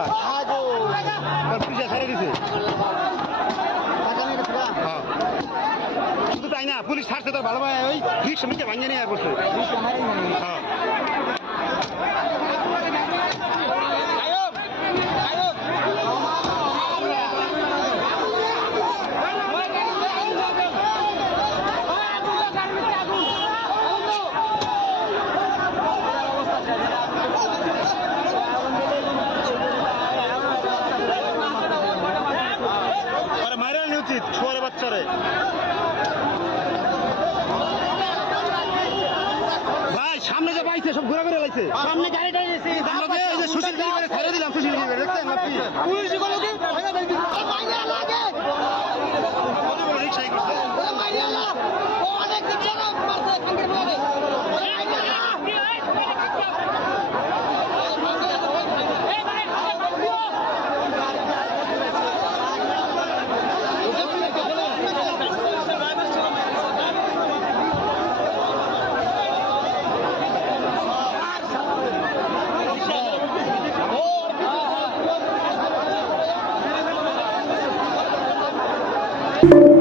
লাখ পুলিশে ছেড়ে দিছে। হ্যাঁ। শুধু তাই না পুলিশ ছাড়ছে তার ভালো ভাই ওই রিক্সা মিটে ভাঙিয়ে নিয়ে করছে। হ্যাঁ। উচিত ছোয়ারে বাচ্চারে। ভাই সামনে যে পাইছে সব ঘুরে ঘুরে লাইছে সামনে গাড়িটা সুশীল করে ছেড়ে দিলাম সুশীল দেখছেন পুলিশ Bye.